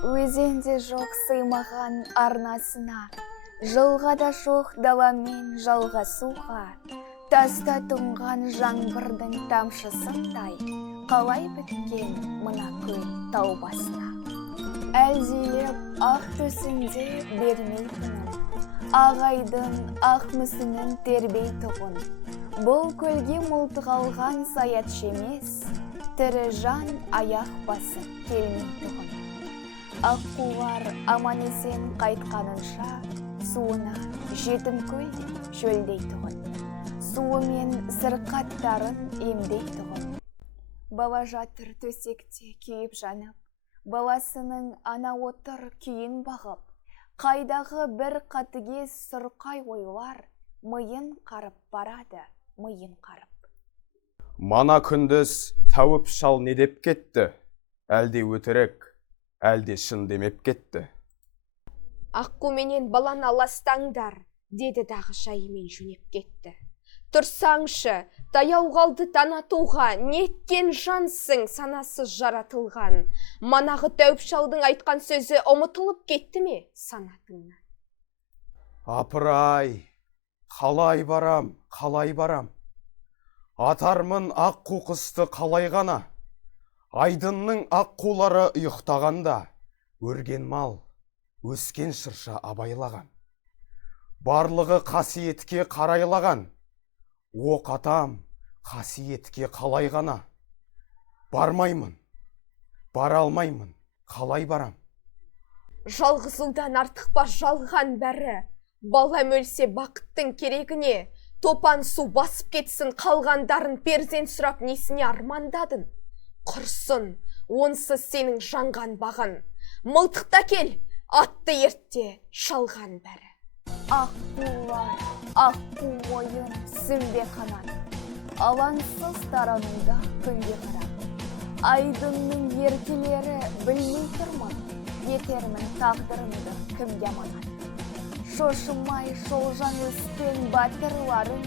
Өзенде жоқ сыймаған арнасына, жылға да жоқ даламен жалғасуға, таста тұнған жаңбырдың тамшысындай, қалай біткен мына көл тау басына. Әлдилеп ақ төсінде бермей тыным, ағайдың ақ мүсінін тербей тұғын. Бұл көлге мылтық алған саятшы емес, тірі жан аяқ басып келмей тұғын. Аққулар аман-есен қайтқанынша, суына жетім көлде жөлдей тұғын. Суы мен сырқаттарын емдей тұғын. Бала жатыр төсекте күйіп жанып, баласының ана отыр күйін бағып, қайдағы бір қатыгез сұрқай ойлар миын қарып барады, миын қарып. Мана күндіз тәуіп шал не деп кетті? Әлде өтірік, әлде шын демеп кетті. Аққу менен баланы аластаңдар, деді дағы жайымен жөнеп кетті. Тұрсаңшы, таяу қалды танатуға, неткен жансың санасы жаратылған. Манағы тәуіп шалдың айтқан сөзі ұмытылып кетті ме санатыңнан? Апырай, қалай барам, қалай барам? Атармын аққу құсты қалай ғана? Айдынның аққулары ұйықтағанда, өрген мал, өскен шырша абайлаған. Барлығы қасиетке қарайлаған, оқ атам қасиетке қалай ғана? Бармаймын, бара алмаймын, қалай барам? Жалғызудан артық па жалған бәрі, балам өлсе бақыттың керегіне, топан су басып кетсін қалғандарын перзент сұрап несіне армандадың? Құрсын, онсыз сенің жанған бағын, мылтықта кел, атты ертте шалған бәрі. Аққулар, аққу ойын сүмбе қанат, алаңсыз тарануда күнге қарап. Айдынның еркелері білмей тұрмын, етермін тағдырымды кімге аманат. Шошымай шолжан өскен батырларың,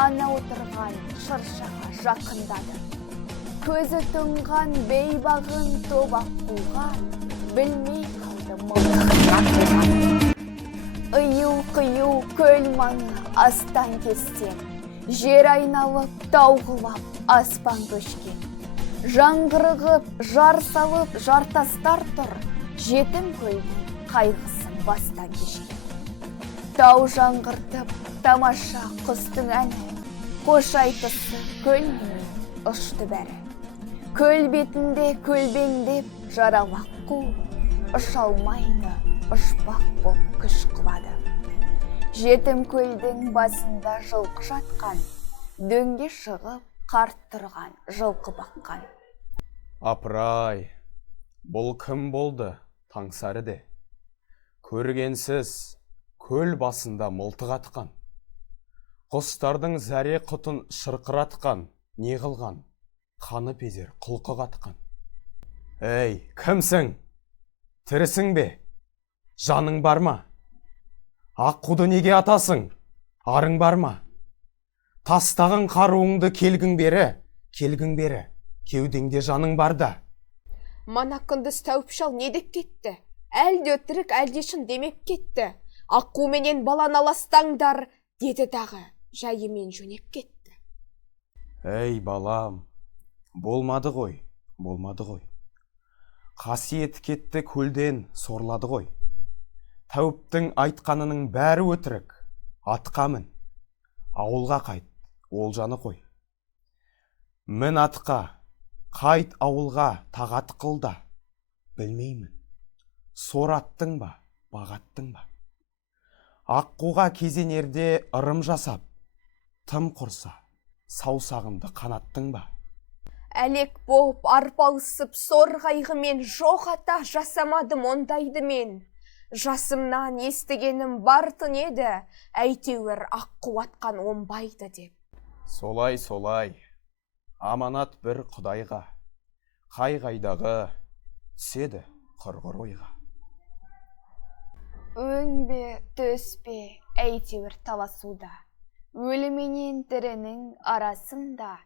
ана отырған шыршаға жақындады. Көзі тұнған бейбағын топ аққуға, білмей қалды мылтық. Ыйыл-қыйыл көл маңы астан кестен, жер айналып тауғылап аспан көшкен. Жаңғырығып, жар салып жартастар тұр, жетім көлдің қайғысын бастан кешкен. Тау жаңғыртып тамаша құстың әні, қош айтысы көлмен ұшты бәрі. Көл бетінде көлбеңдеп жарал аққу, ұшалмайды, ұшпақ боп күш қылады. Жетім көлдің басында жылқы жатқан, дөңге шығып қарт тұрған жылқы баққан. Апырай, бұл кім болды таңсәріде? Көргенсіз көл басында мылтық атқан. Құстардың зәре құтын шырқыратқан, не қылған? Қаны безер құлқы қатқан. Ей, кімсің? Тірісің бе? Жаның бар ма? Аққуды неге атасың? Арың бар ма? Тастағын қаруыңды келгің бері, кеудеңде жаның бар да. Мана күндіз тәуіп шал не деп кетті? Әлде өтірік, әлде шын демеп кетті. Аққу менен баланы аластаңдар, деді дағы жайымен жөнеп кетті. Ей балам, болмады ғой. Қасиет кетті көлден сорлады ғой. Тәуіптің айтқанының бәрі өтірік, атқа мін, ауылға қайт, олжаны қой. Мін атқа, қайт ауылға тағат қылда, білмеймін, сор аттың ба, бағаттың ба. Аққуға кезенерде ырым жасап, тым құрса, саусағымды қанаттың ба. Әлек болып арпалысып сор қайғымен жоқ ата жасамадым ондайды мен. Жасымнан естігенім бартын еді, әйтеуір аққу атқан оңбайды деп. Солай, аманат бір құдайға, қай-қайдағы түседі құрғыр ойға. Өңбе, төспе, әйтеуір таласуда, өліменен тірінің арасында,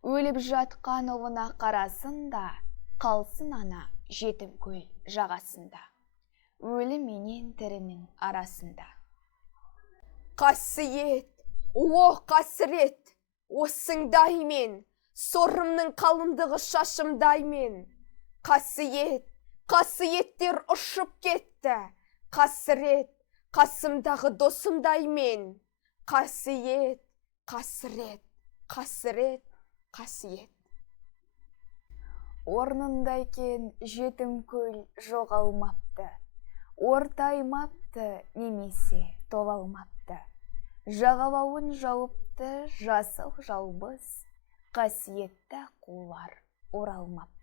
өліп жатқан ұлына қарасында, қалсын ана жетім көл жағасында, өлі менен тірінің арасында. Қасиет, о қасірет, осыңдаймен, сорымның қалыңдығы шашымдаймен. Қасиет, қасиеттер ұшып кетті, қасірет, қасымдағы досымдаймен. Қасиет, қасірет, қасірет, қасиет. Орнында екен жетім көл жоғалмапты, ортаймапты немесе толалмапты. Жағалауын жауыпты жасыл жалбыз, қасиетті қулар оралмапты.